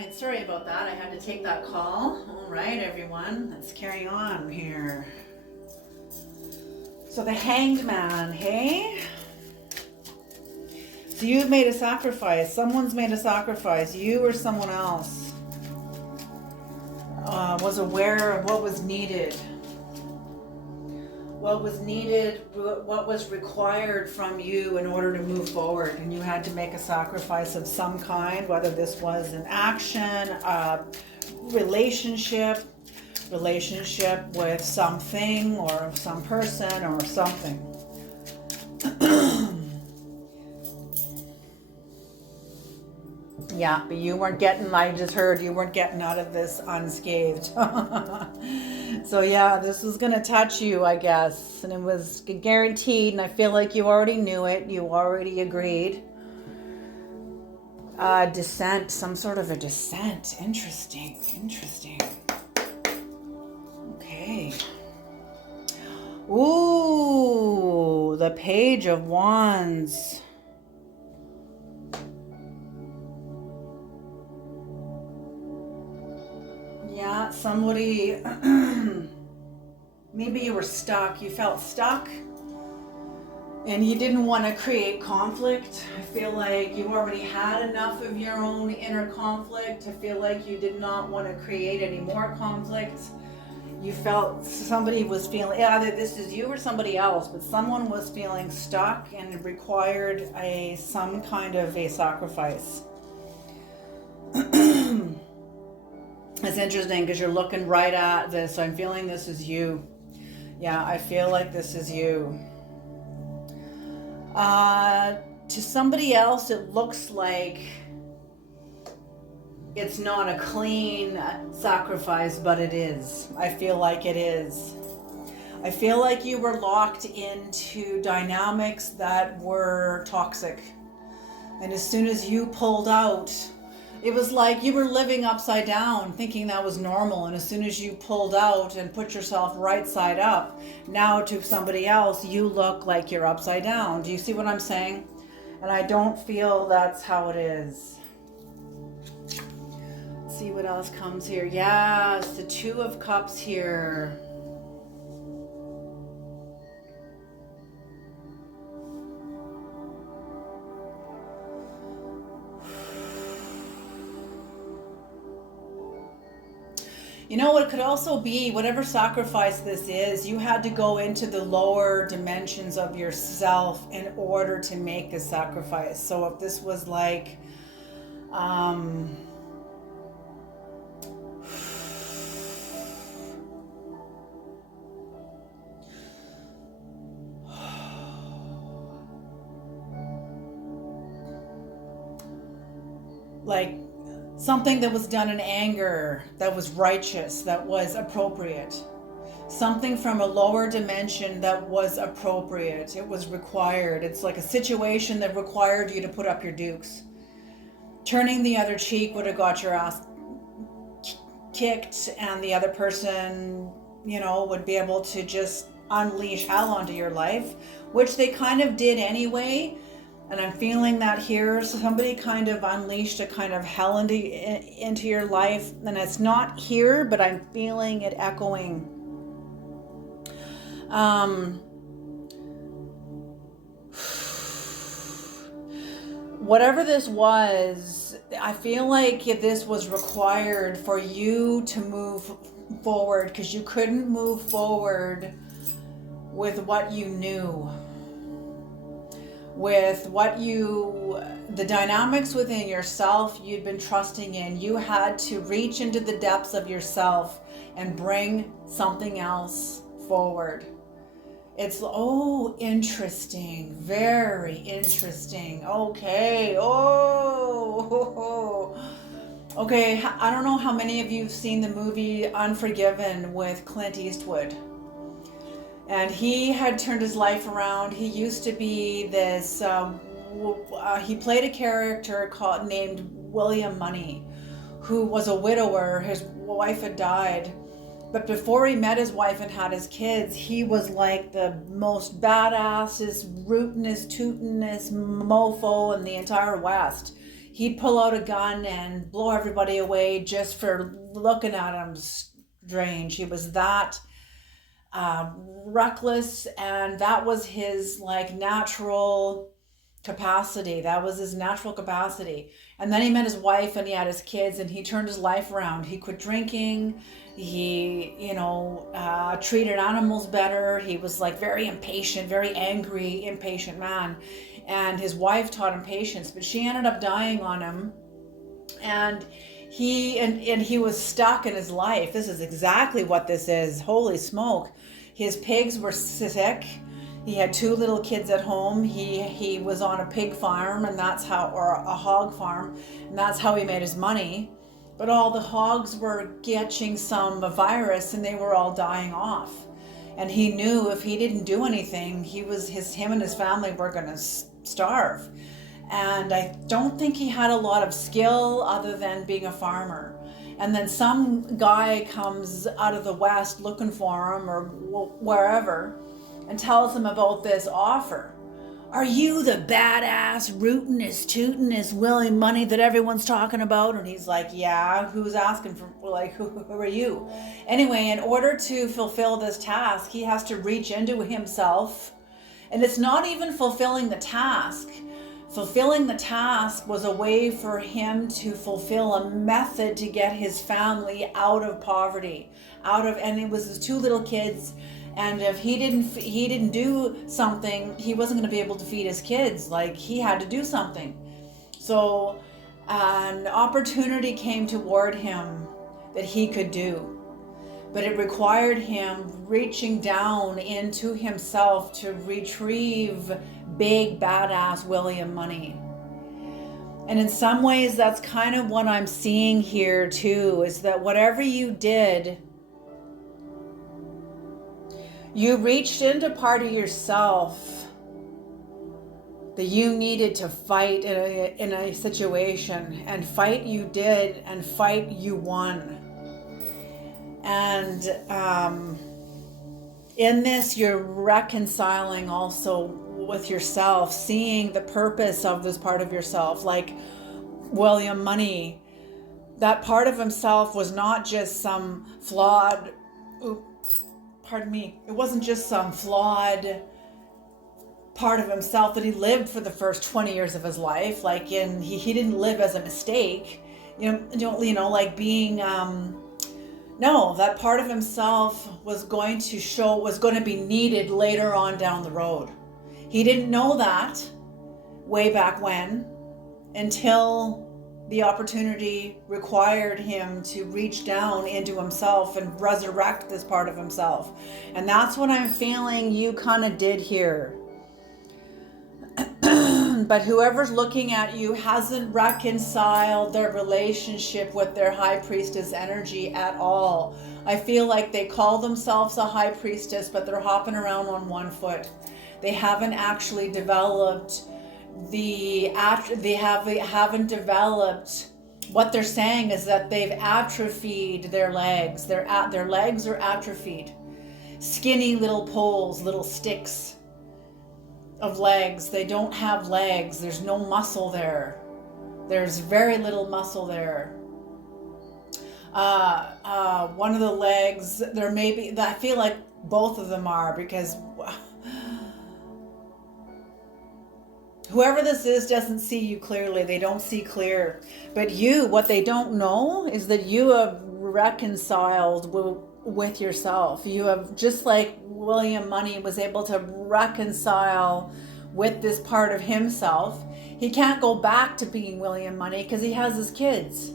right, sorry about that. I had to take that call. All right, everyone, let's carry on here. So the Hanged Man, hey? So you've made a sacrifice. Someone's made a sacrifice. You or someone else was aware of what was needed. What was needed, what was required from you in order to move forward. And you had to make a sacrifice of some kind, whether this was an action, a relationship with something or some person or something. Yeah, but you weren't getting, I just heard you weren't getting out of this unscathed. So yeah, this was going to touch you, I guess. And it was guaranteed, and I feel like you already knew it. You already agreed. Descent, some sort of a descent. Interesting. Okay. Ooh, the Page of Wands. Yeah, somebody, maybe you were stuck. You felt stuck and you didn't want to create conflict. I feel like you already had enough of your own inner conflict. I feel like you did not want to create any more conflict. You felt somebody was feeling, either this is you or somebody else, but someone was feeling stuck and it required some kind of a sacrifice. It's interesting because you're looking right at this. So I'm feeling this is you. Yeah, I feel like this is you. To somebody else, it looks like it's not a clean sacrifice, but it is. I feel like it is. I feel like you were locked into dynamics that were toxic. And as soon as you pulled out, it was like you were living upside down, thinking that was normal. And as soon as you pulled out and put yourself right side up, now to somebody else, you look like you're upside down. Do you see what I'm saying? And I don't feel that's how it is. Let's see what else comes here. Yes, the Two of Cups here. You know what, it could also be, whatever sacrifice this is, you had to go into the lower dimensions of yourself in order to make the sacrifice. So if this was like, like something that was done in anger, that was righteous, that was appropriate. Something from a lower dimension that was appropriate. It was required. It's like a situation that required you to put up your dukes. Turning the other cheek would have got your ass kicked, and the other person, would be able to just unleash hell onto your life, which they kind of did anyway. And I'm feeling that here, somebody kind of unleashed a kind of hell into your life. And it's not here, but I'm feeling it echoing. Whatever this was, I feel like this was required for you to move forward, because you couldn't move forward with what you knew. With the dynamics within yourself you'd been trusting in. You had to reach into the depths of yourself and bring something else forward. It's, interesting. Very interesting. Okay. Okay, I don't know how many of you have seen the movie Unforgiven with Clint Eastwood. And he had turned his life around. He used to be this, he played a character named William Money, who was a widower. His wife had died. But before he met his wife and had his kids, he was like the most badassest, rootinest, tootinest mofo in the entire West. he'd pull out a gun and blow everybody away just for looking at him strange. He was that reckless, and that was his like natural capacity. That was his natural capacity. And then he met his wife and he had his kids, and he turned his life around. He quit drinking. He, treated animals better. He was like very impatient, very angry, impatient man. And his wife taught him patience, but she ended up dying on him. And he was stuck in his life. This is exactly what this is. Holy smoke. His pigs were sick. He had 2 little kids at home. He was on a pig farm, and or a hog farm, and that's how he made his money. But all the hogs were catching some virus, and they were all dying off. And he knew if he didn't do anything, him and his family were going to starve. And I don't think he had a lot of skill other than being a farmer. And then some guy comes out of the West looking for him or wherever and tells him about this offer. Are you the badass, rootin'est, tootin'est, Willie Money that everyone's talking about? And he's like, yeah, who's asking for, like, who are you? Anyway, in order to fulfill this task, he has to reach into himself. And it's not even fulfilling the task. Fulfilling the task was a way for him to fulfill a method to get his family out of poverty, and it was his 2 little kids. And if he didn't do something, he wasn't going to be able to feed his kids. Like, he had to do something. So an opportunity came toward him that he could do. But it required him reaching down into himself to retrieve big, badass William Money. And in some ways, that's kind of what I'm seeing here too, is that whatever you did, you reached into part of yourself that you needed to fight in a situation, and fight you did, and fight you won. And in this, you're reconciling also with yourself, seeing the purpose of this part of yourself. Like William Money, that part of himself was not just some flawed, it wasn't just some flawed part of himself that he lived for the first 20 years of his life. Like he didn't live as a mistake, like being, no, that part of himself was going to be needed later on down the road. He didn't know that way back when, until the opportunity required him to reach down into himself and resurrect this part of himself. And that's what I'm feeling you kind of did here. But whoever's looking at you hasn't reconciled their relationship with their high priestess energy at all. I feel like they call themselves a high priestess, but they're hopping around on one foot. They haven't actually developed haven't developed. What they're saying is that they've atrophied their legs. Their legs are atrophied. Skinny little poles, little sticks of legs. They don't have legs. There's no muscle there. There's very little muscle there. One of the legs, there may be, I feel like both of them are, because whoever this is doesn't see you clearly. They don't see clear. But what they don't know is that you have reconciled with yourself. You have, just like William Money was able to reconcile with this part of himself. He can't go back to being William Money because he has his kids.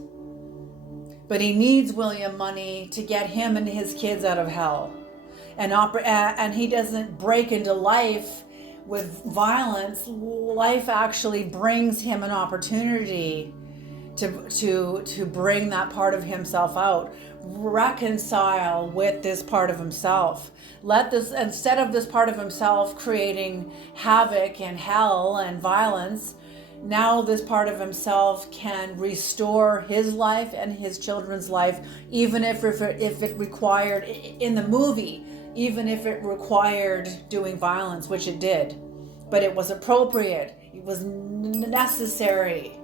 But he needs William Money to get him and his kids out of hell. And he doesn't break into life with violence. Life actually brings him an opportunity to bring that part of himself out. Reconcile with this part of himself. Instead of this part of himself creating havoc and hell and violence, now this part of himself can restore his life and his children's life, even if it required, in the movie, even if it required doing violence, which it did. But it was appropriate. It was necessary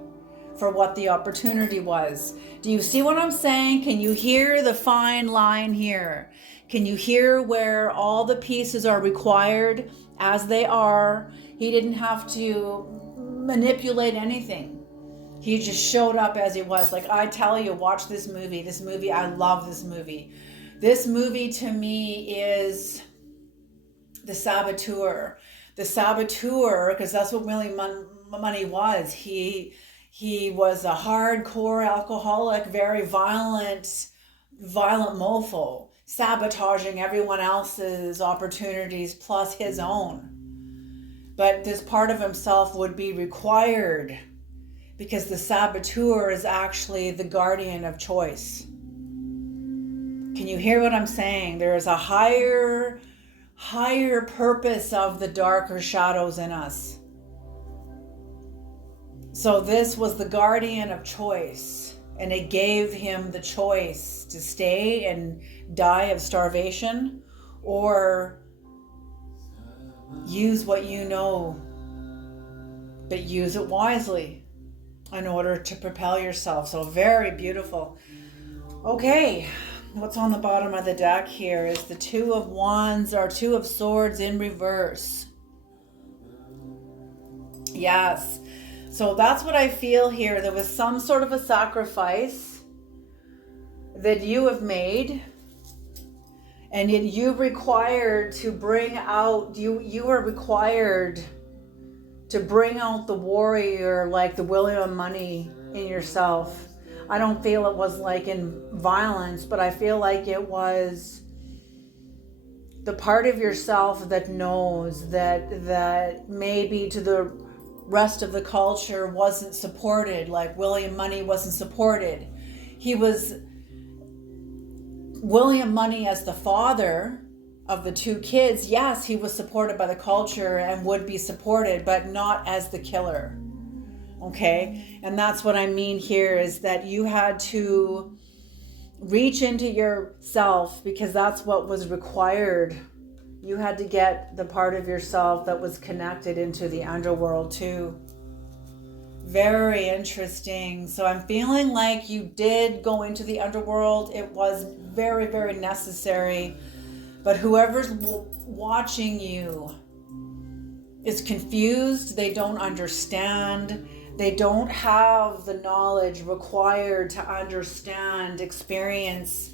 for what the opportunity was. Do you see what I'm saying? Can you hear the fine line here? Can you hear where all the pieces are required as they are? He didn't have to manipulate anything. He just showed up as he was. Like, I tell you, watch this movie. This movie, I love this movie. This movie to me is the saboteur. The saboteur, because that's what William Money was. He was a hardcore alcoholic, very violent mofo, sabotaging everyone else's opportunities plus his own. But this part of himself would be required because the saboteur is actually the guardian of choice. Can you hear what I'm saying? There is a higher purpose of the darker shadows in us. So this was the guardian of choice, and it gave him the choice to stay and die of starvation or use what you know, but use it wisely in order to propel yourself. So very beautiful. Okay, what's on the bottom of the deck here is the Two of Wands or Two of Swords in reverse. Yes. So that's what I feel here. There was some sort of a sacrifice that you have made, and yet you required to bring out, you are required to bring out the warrior, like the William Money in yourself. I don't feel it was like in violence, but I feel like it was the part of yourself that knows that maybe to the rest of the culture wasn't supported, like William Money wasn't supported. He was William Money as the father of the two kids. Yes, he was supported by the culture and would be supported, but not as the killer. Okay, and that's what I mean here, is that you had to reach into yourself because that's what was required. You had to get the part of yourself that was connected into the underworld too. Very interesting. So I'm feeling like you did go into the underworld. It was very, very necessary. But whoever's watching you is confused. They don't understand. They don't have the knowledge required to understand, experience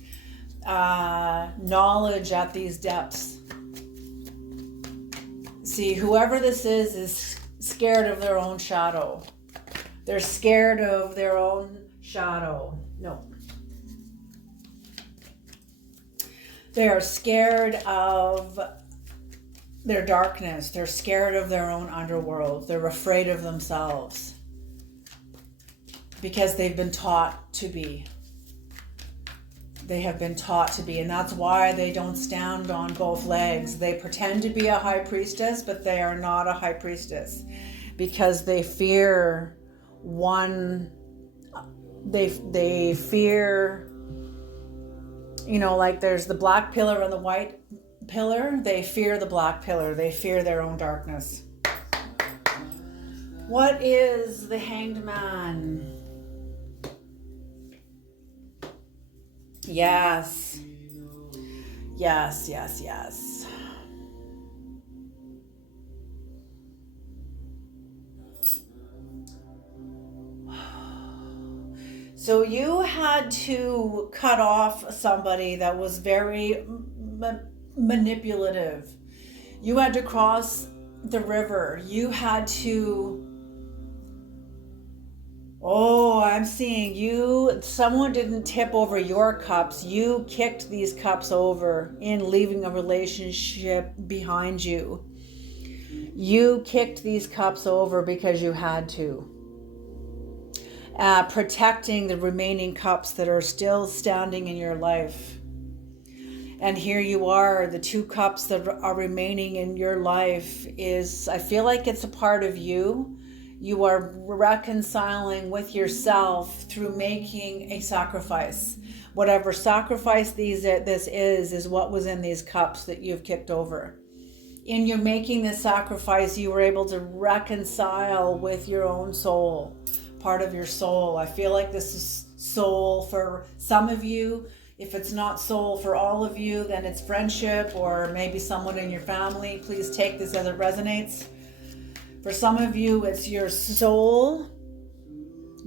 knowledge at these depths. See, whoever this is scared of their own shadow. They're scared of their own shadow. No. They are scared of their darkness. They're scared of their own underworld. They're afraid of themselves because they've been taught to be. They have been taught to be, and that's why they don't stand on both legs. They pretend to be a high priestess, but they are not a high priestess because they fear one. They fear, you know, like there's the black pillar and the white pillar. They fear the black pillar. They fear their own darkness. What is the Hanged Man? Yes. Yes, yes, yes. So you had to cut off somebody that was very manipulative. You had to cross the river. You had to... Oh, I'm seeing you. Someone didn't tip over your cups. You kicked these cups over in leaving a relationship behind you. You kicked these cups over because you had to. Protecting the remaining cups that are still standing in your life. And here you are, the two cups that are remaining in your life is, I feel like it's a part of you. You are reconciling with yourself through making a sacrifice. Whatever sacrifice this is what was in these cups that you've kicked over. In your making this sacrifice, you were able to reconcile with your own soul, part of your soul. I feel like this is soul for some of you. If it's not soul for all of you, then it's friendship or maybe someone in your family. Please take this as it resonates. For some of you, it's your soul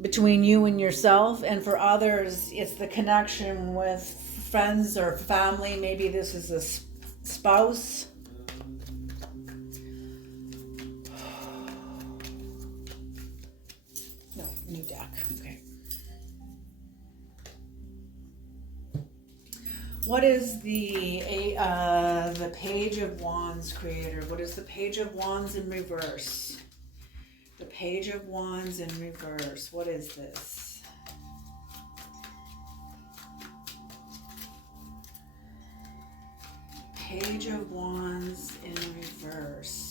between you and yourself. And for others, it's the connection with friends or family. Maybe this is a spouse. No, new deck. Okay. What is the Page of Wands, Creator? What is the Page of Wands in reverse? The Page of Wands in reverse. What is this? Page of Wands in reverse.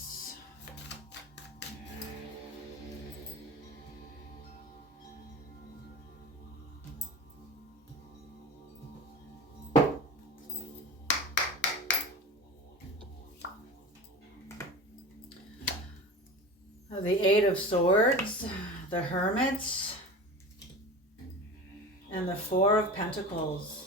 The Eight of Swords, the Hermit, and the Four of Pentacles.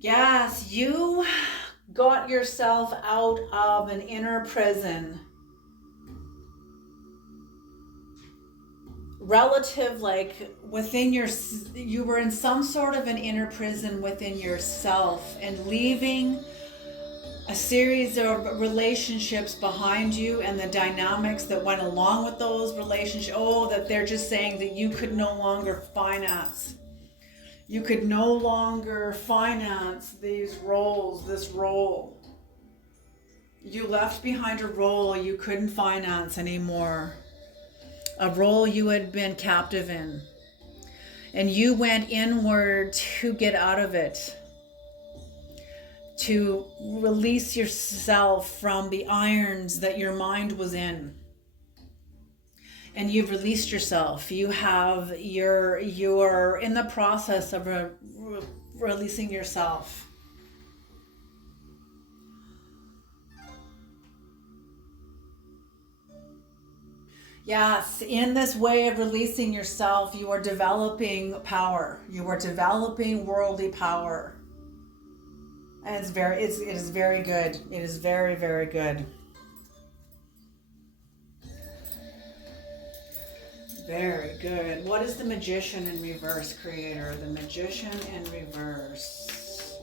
Yes, you got yourself out of an inner prison. Relative, like within you were in some sort of an inner prison within yourself, and leaving a series of relationships behind you and the dynamics that went along with those relationships. Oh, that they're just saying that you could no longer finance. You could no longer finance these roles, this role. You left behind a role you couldn't finance anymore. A role you had been captive in. And you went inward to get out of it. To release yourself from the irons that your mind was in. And you've released yourself. You're in the process of releasing yourself. Yes, in this way of releasing yourself, you are developing power. You are developing worldly power. And it is very good. It is very, very good. Very good. What is the Magician in reverse, Creator? The Magician in reverse.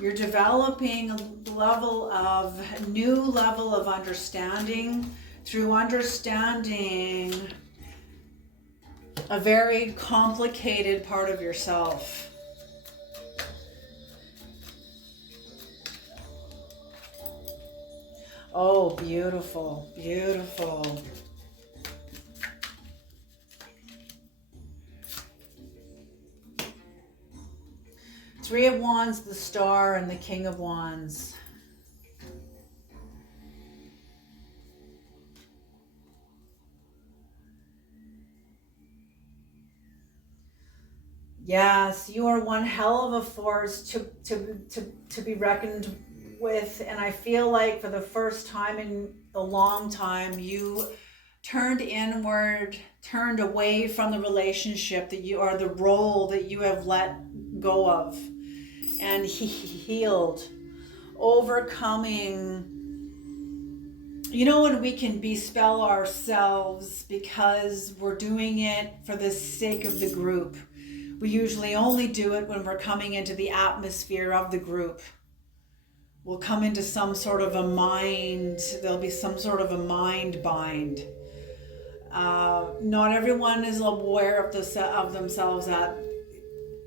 You're developing a new level of understanding through understanding a very complicated part of yourself. Oh, beautiful, beautiful. Three of Wands, the Star, and the King of Wands. Yes, you are one hell of a force to be reckoned with, and I feel like for the first time in a long time, you turned inward, turned away from the relationship that you are, the role that you have let go of, and healed, overcoming. You know, when we can bespell ourselves because we're doing it for the sake of the group. We usually only do it when we're coming into the atmosphere of the group. We'll come into some sort of a mind, there'll be some sort of a mind bind. Not everyone is aware of themselves at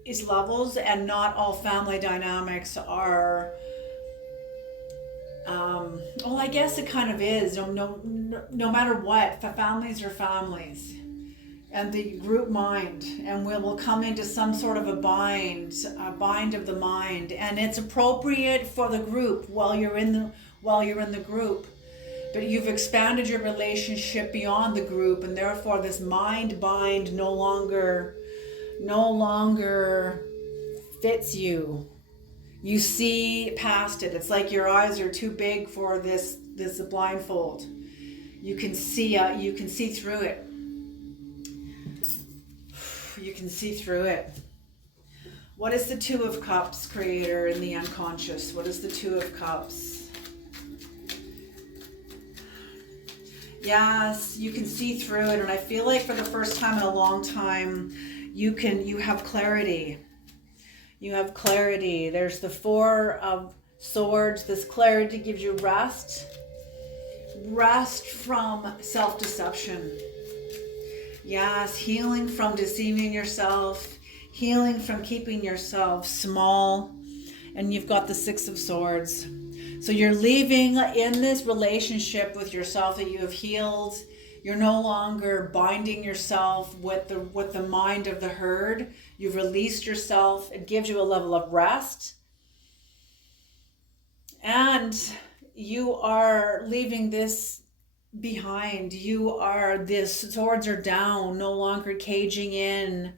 these levels, and not all family dynamics are, well, I guess it kind of is, no matter what, families are families. And the group mind, and we will come into some sort of a bind of the mind, and it's appropriate for the group while you're while you're in the group. But you've expanded your relationship beyond the group, and therefore this mind bind no longer fits you. You see past it. It's like your eyes are too big for this blindfold. You can see through it. You can see through it. What is the Two of Cups, Creator, in the unconscious? What is the Two of Cups? Yes, you can see through it, and I feel like for the first time in a long time, you have clarity. You have clarity. There's the Four of Swords. This clarity gives you rest. Rest from self-deception. Yes, healing from deceiving yourself, healing from keeping yourself small. And you've got the Six of Swords. So you're leaving in this relationship with yourself that you have healed. You're no longer binding yourself with the mind of the herd. You've released yourself. It gives you a level of rest. And you are leaving this behind. This swords are down, no longer caging in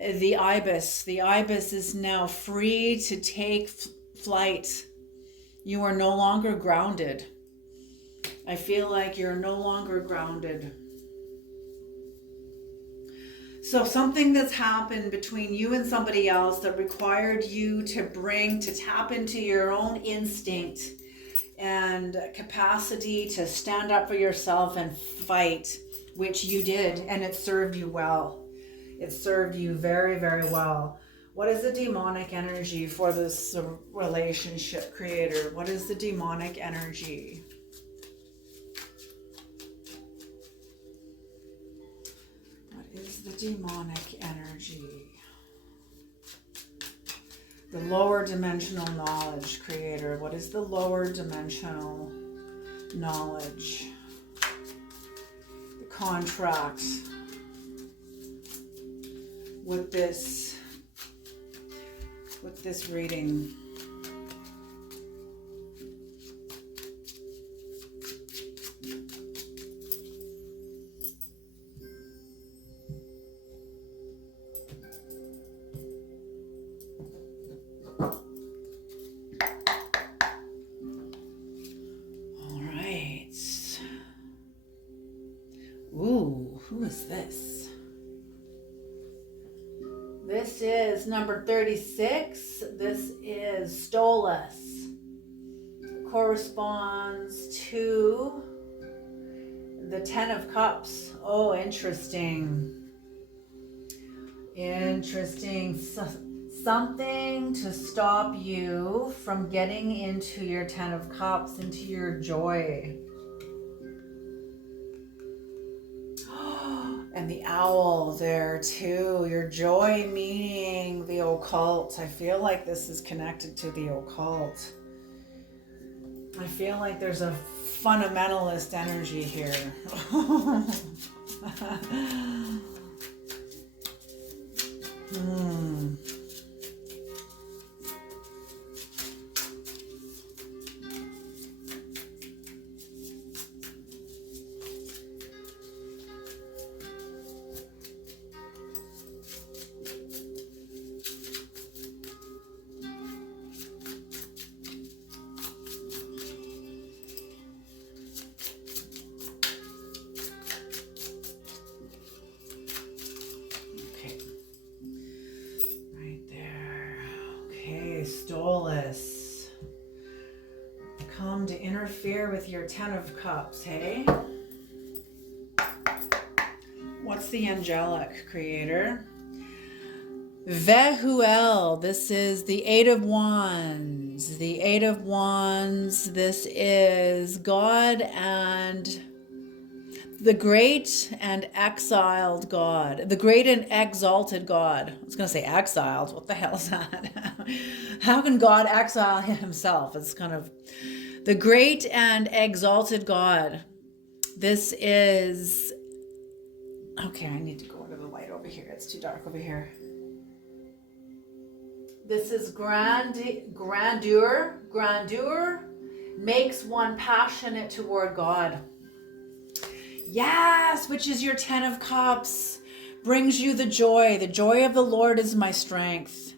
the ibis. The ibis is now free to take flight. You are no longer grounded. I feel like you're no longer grounded. So something that's happened between you and somebody else that required you to tap into your own instinct and capacity to stand up for yourself and fight, which you did, and it served you well. It served you very, very well. What is the demonic energy for this relationship, Creator? What is the demonic energy? What is the demonic energy? The lower dimensional knowledge, Creator. What is the lower dimensional knowledge? The contract with this reading. All right. Ooh, who is this? This is number 36. This is Stolas. Corresponds to the Ten of Cups. Oh, interesting. Interesting. Something to stop you from getting into your Ten of Cups, into your joy. And the owl there too. Your joy meaning the occult. I feel like this is connected to the occult. I feel like there's a fundamentalist energy here. Stolas. Come to interfere with your Ten of Cups, hey? What's the angelic, Creator? Vehuel. This is the Eight of Wands. The Eight of Wands. This is God and the great and exiled God. The great and exalted God. I was going to say exiled. What the hell is that? How can God exile himself? It's kind of the great and exalted God. This is... Okay, I need to go to the light over here. It's too dark over here. This is grandeur makes one passionate toward God. Yes, which is your 10 of Cups. Brings you the joy. The joy of the Lord is my strength.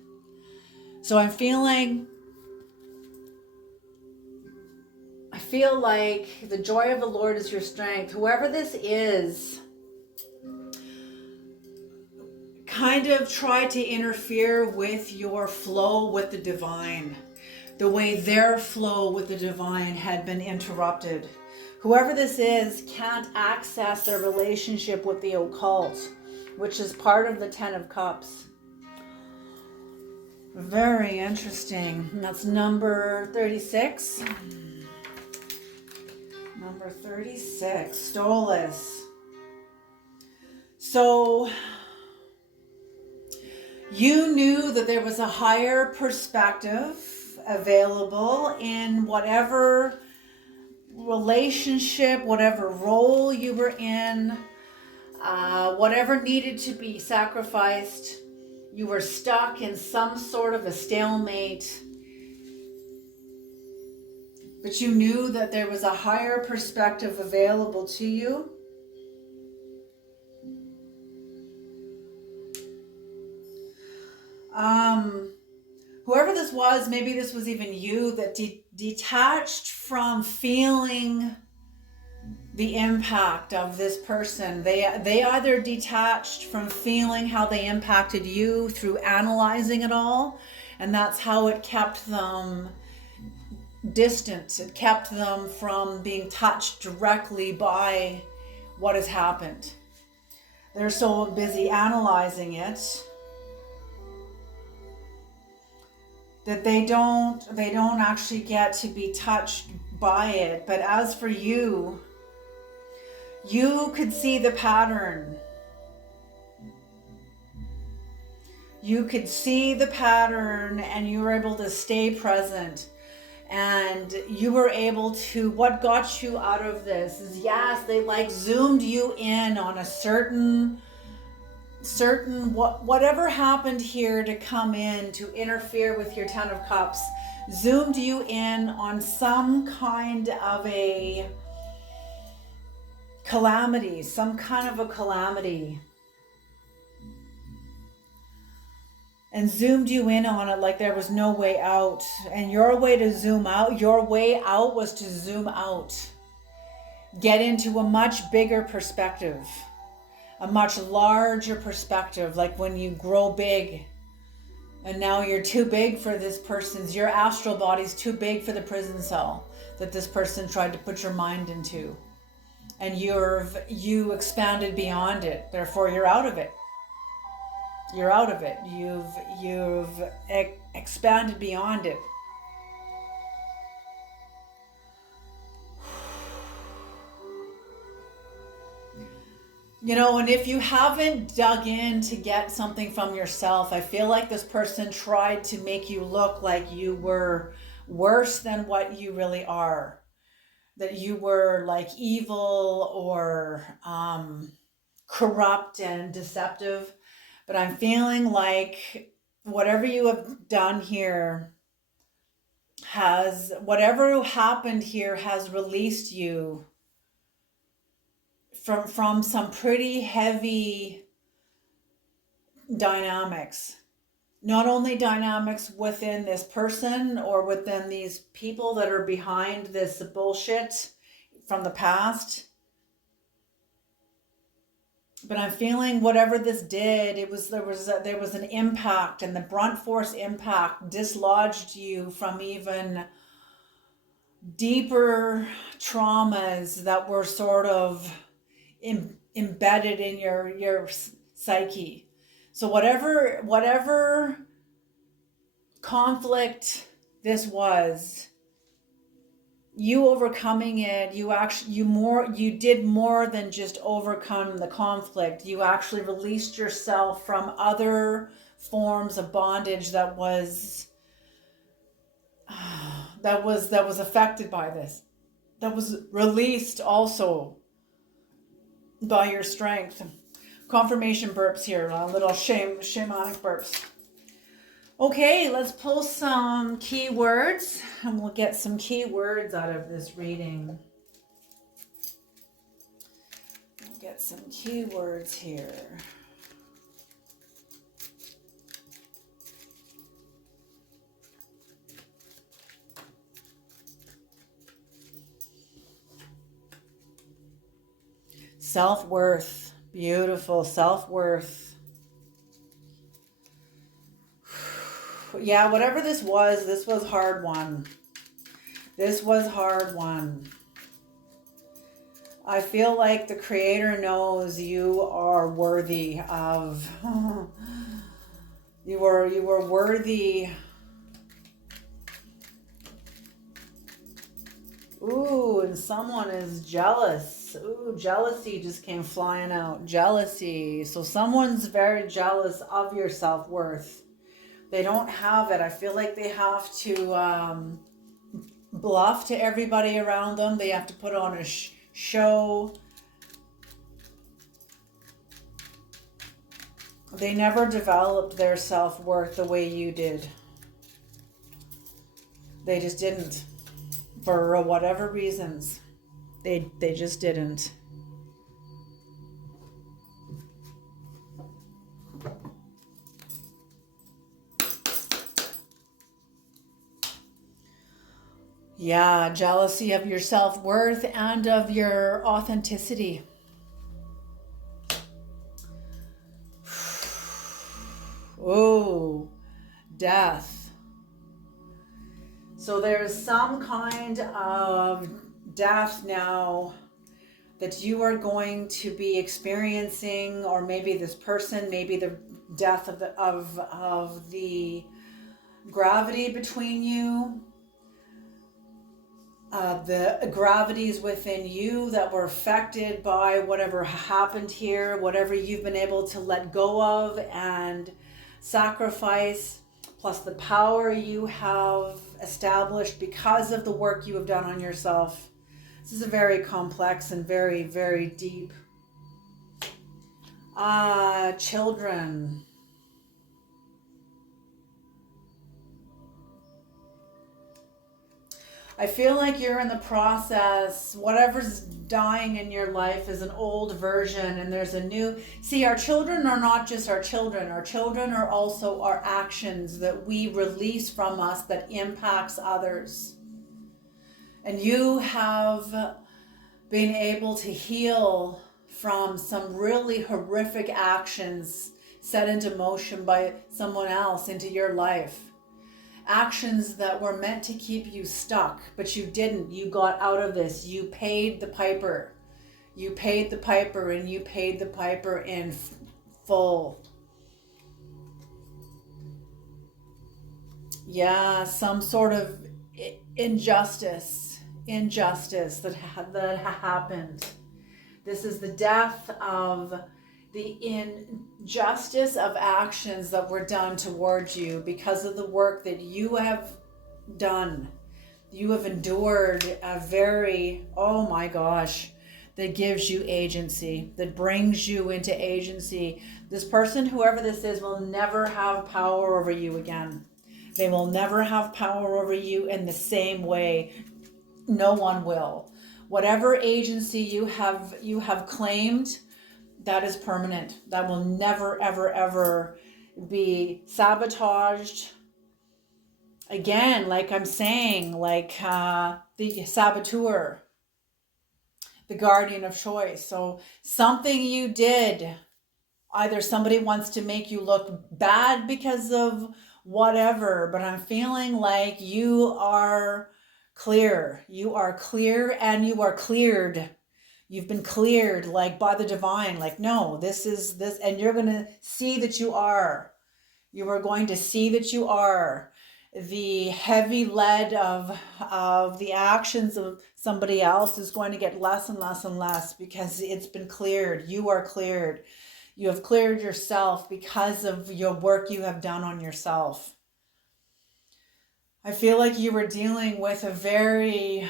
So I feel like the joy of the Lord is your strength. Whoever this is, kind of try to interfere with your flow with the divine. The way their flow with the divine had been interrupted. Whoever this is can't access their relationship with the occult, which is part of the 10 of Cups. Very interesting. That's number 36. Number 36, Stolas. So you knew that there was a higher perspective available in whatever relationship, whatever role you were in, whatever needed to be sacrificed. You were stuck in some sort of a stalemate. But you knew that there was a higher perspective available to you. Whoever this was, maybe this was even you, that detached from feeling the impact of this person. They either detached from feeling how they impacted you through analyzing it all, and that's how it kept them distant. It kept them from being touched directly by what has happened. They're so busy analyzing it that they don't actually get to be touched by it. But as for you, you could see the pattern. You could see the pattern, and you were able to stay present. And you were able to, what got you out of this is, yes, they like zoomed you in on a certain whatever happened here to come in to interfere with your 10 of Cups, zoomed you in on some kind of a calamity, and zoomed you in on it like there was no way out. And your way out was to zoom out, get into a much bigger perspective, a much larger perspective, like when you grow big and now you're too big for your astral body's too big for the prison cell that this person tried to put your mind into, and you expanded beyond it, therefore you're out of it. You've expanded beyond it. And if you haven't dug in to get something from yourself, I feel like this person tried to make you look like you were worse than what you really are. That you were like evil or corrupt and deceptive. But I'm feeling like whatever you have done here whatever happened here has released you from some pretty heavy dynamics. Not only dynamics within this person or within these people that are behind this bullshit from the past, but I'm feeling whatever this did, there was an impact, and the brunt force impact dislodged you from even deeper traumas that were sort of embedded in your psyche. So whatever conflict this was, you overcoming it, you did more than just overcome the conflict. You actually released yourself from other forms of bondage that was affected by this, that was released also by your strength. Confirmation burps here, little shamanic burps. Okay, let's pull some keywords and we'll get some keywords out of this reading. We'll get some keywords here. Self-worth. Beautiful. Self-worth. Yeah, whatever this was hard one. This was hard one. I feel like the Creator knows you are worthy of you are worthy. Ooh, and someone is jealous. Ooh, jealousy just came flying out. Jealousy. So someone's very jealous of your self-worth. They don't have it. I feel like they have to bluff to everybody around them. They have to put on a show. They never developed their self-worth the way you did. They just didn't. For whatever reasons. They just didn't. Yeah, jealousy of your self-worth and of your authenticity. Oh, death. So there's some kind of death now that you are going to be experiencing, or maybe this person, maybe the death of the gravity between you. The gravities within you that were affected by whatever happened here, whatever you've been able to let go of and sacrifice, plus the power you have established because of the work you have done on yourself. This is a very complex and very, very deep. Children. I feel like you're in the process, whatever's dying in your life is an old version and there's a new. See, our children are not just our children. Our children are also our actions that we release from us that impacts others. And you have been able to heal from some really horrific actions set into motion by someone else into your life. Actions that were meant to keep you stuck, but you didn't. You got out of this. You paid the piper. You paid the piper, and you paid the piper in full. Yeah, some sort of injustice that happened. This is the death of the injustice of actions that were done towards you because of the work that you have done. You have endured a very, oh my gosh, that gives you agency, that brings you into agency. This person, whoever this is, will never have power over you again. They will never have power over you in the same way. No one will. Whatever agency you have claimed, that is permanent. That will never, ever, ever be sabotaged. Again, like I'm saying, like the saboteur, the guardian of choice. So something you did, either somebody wants to make you look bad because of whatever, but I'm feeling like you are clear. You are clear and you are cleared. You've been cleared like by the divine, like, no, this is this, and you're going to see that you are. You are going to see that you are. The heavy lead of the actions of somebody else is going to get less and less and less because it's been cleared. You are cleared. You have cleared yourself because of your work you have done on yourself. I feel like you were dealing with a very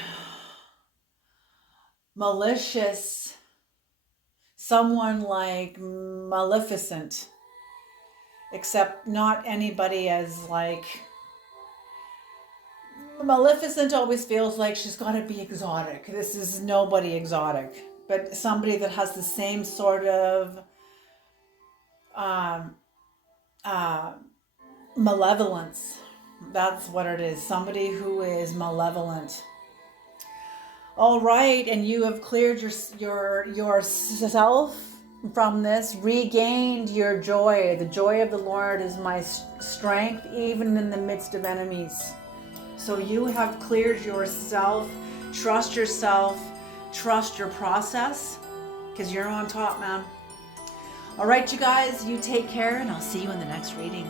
malicious, someone like Maleficent. except not anybody as like Maleficent always feels like she's got to be exotic. This is nobody exotic, but somebody that has the same sort of um, uh, malevolence. That's what it is. Somebody who is malevolent. All right, and you have cleared yourself from this, regained your joy. The joy of the Lord is my strength, even in the midst of enemies. So you have cleared yourself. Trust yourself. Trust your process, because you're on top, man. All right, you guys, you take care, and I'll see you in the next reading.